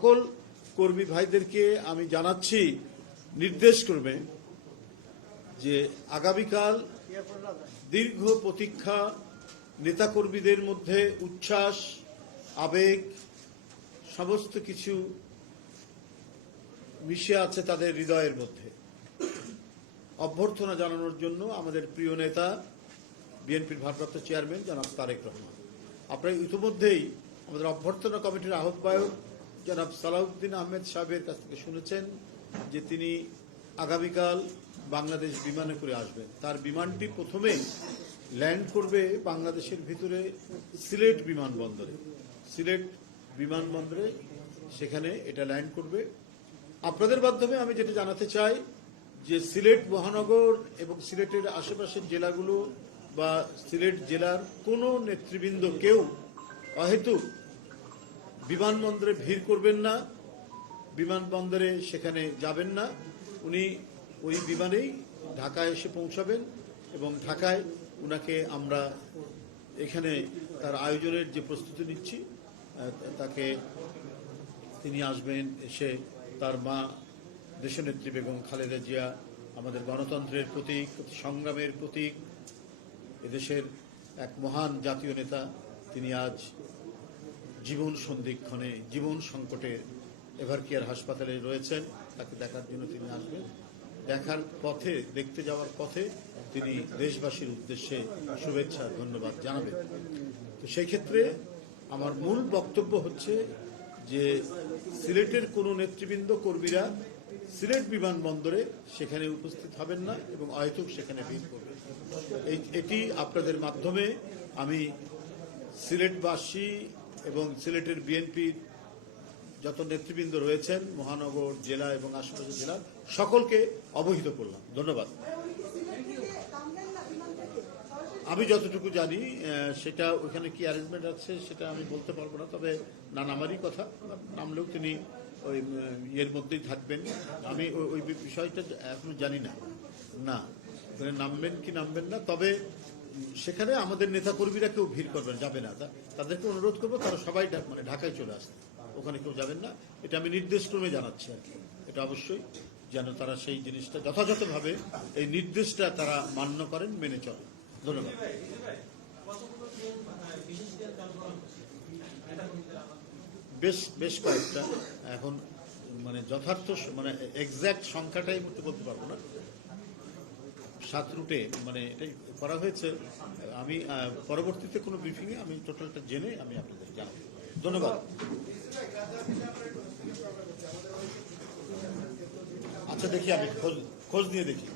সকল কর্মী ভাইদেরকে আমি জানাচ্ছি নির্দেশ করবে যে আগামীকাল দীর্ঘ প্রতীক্ষা, নেতাকর্মীদের মধ্যে উচ্ছ্বাস, আবেগ সমস্ত কিছু মিশে আছে তাদের হৃদয়ের মধ্যে। অভ্যর্থনা জানানোর জন্য আমাদের প্রিয় নেতা বিএনপির ভারপ্রাপ্ত চেয়ারম্যান জনাব তারেক রহমান, আপনারা ইতিমধ্যেই আমাদের অভ্যর্থনা কমিটির আহ্বায়ক জনাব সালাউদ্দিন আহমেদ সাহেবের কাছ থেকে শুনেছেন যে তিনি আগামীকাল বাংলাদেশ বিমানে করে আসবেন। তার বিমানটি প্রথমে ল্যান্ড করবে বাংলাদেশের ভিতরে সিলেট বিমানবন্দরে। সিলেট বিমানবন্দরে সেখানে এটা ল্যান্ড করবে। আপনাদের মাধ্যমে আমি যেটা জানাতে চাই যে সিলেট মহানগর এবং সিলেটের আশেপাশের জেলাগুলো বা সিলেট জেলার কোনো নেতৃবৃন্দ কেউ অহেতুক বিমানবন্দরে ভিড় করবেন না, বিমানবন্দরে সেখানে যাবেন না। উনি ওই বিমানেই ঢাকায় এসে পৌঁছাবেন এবং ঢাকায় উনাকে আমরা এখানে তার আয়োজনের যে প্রস্তুতি নিচ্ছি তাকে তিনি আসবেন, এসে তার মা দেশনেত্রী বেগম খালেদা জিয়া আমাদের গণতন্ত্রের প্রতীক, সংগ্রামের প্রতীক, এদেশের এক মহান জাতীয় নেতা, তিনি আজ জীবন সন্ধিক্ষণে, জীবন সংকটে এভারকেয়ার হাসপাতালে রয়েছেন। তাকে দেখার জন্য তিনি আসবেন। দেখার পথে, দেখতে যাওয়ার পথে তিনি দেশবাসীর উদ্দেশ্যে শুভেচ্ছা ধন্যবাদ জানাবেন। তো সেই ক্ষেত্রে আমার মূল বক্তব্য হচ্ছে যে সিলেটের কোনো নেতৃবৃন্দ কর্মীরা সিলেট বিমানবন্দরে সেখানে উপস্থিত হবেন না এবং অহেতুক সেখানে ভিড় করবেন। এটি আপনাদের মাধ্যমে আমি সিলেটবাসী এবং সিলেটের বিএনপির যত নেতৃবৃন্দ রয়েছেন মহানগর, জেলা এবং আশেপাশের জেলার সকলকে অবহিত করলাম। ধন্যবাদ। আমি যতটুকু জানি সেটা ওইখানে কি অ্যারেঞ্জমেন্ট আছে সেটা আমি বলতে পারবো না, তবে না নামারই কথা, নামলেও তিনি ওই ইয়ের মধ্যেই থাকবেন। আমি ওই বিষয়টা এখনো জানি না, নামবেন কি নামবেন না। তবে সেখানে আমাদের নেতাকর্মীরা কেউ ভিড় করবেন, যাবে না। তাদেরকে অনুরোধ করবো তারা সবাই মানে ঢাকায় চলে আসবে, ওখানে কেউ যাবেন না। এটা আমি নির্দেশক্রমে জানাচ্ছি আর কি। এটা অবশ্যই যেন তারা সেই জিনিসটা যথাযথভাবে এই নির্দেশটা তারা মান্য করেন, মেনে চলেন। ধন্যবাদ। বেশ কয়েকটা, এখন মানে যথার্থ মানে এক্সাক্ট সংখ্যাটাই বলতে পারবো না। 7 রুটে মানে এটাই করা হয়েছে। আমি পরবর্তীতে কোনো ব্রিফিংয়ে আমি টোটালটা জেনে আমি আপনাদের জানাবো। ধন্যবাদ। আচ্ছা দেখি, আমি খোঁজ নিয়ে দেখি।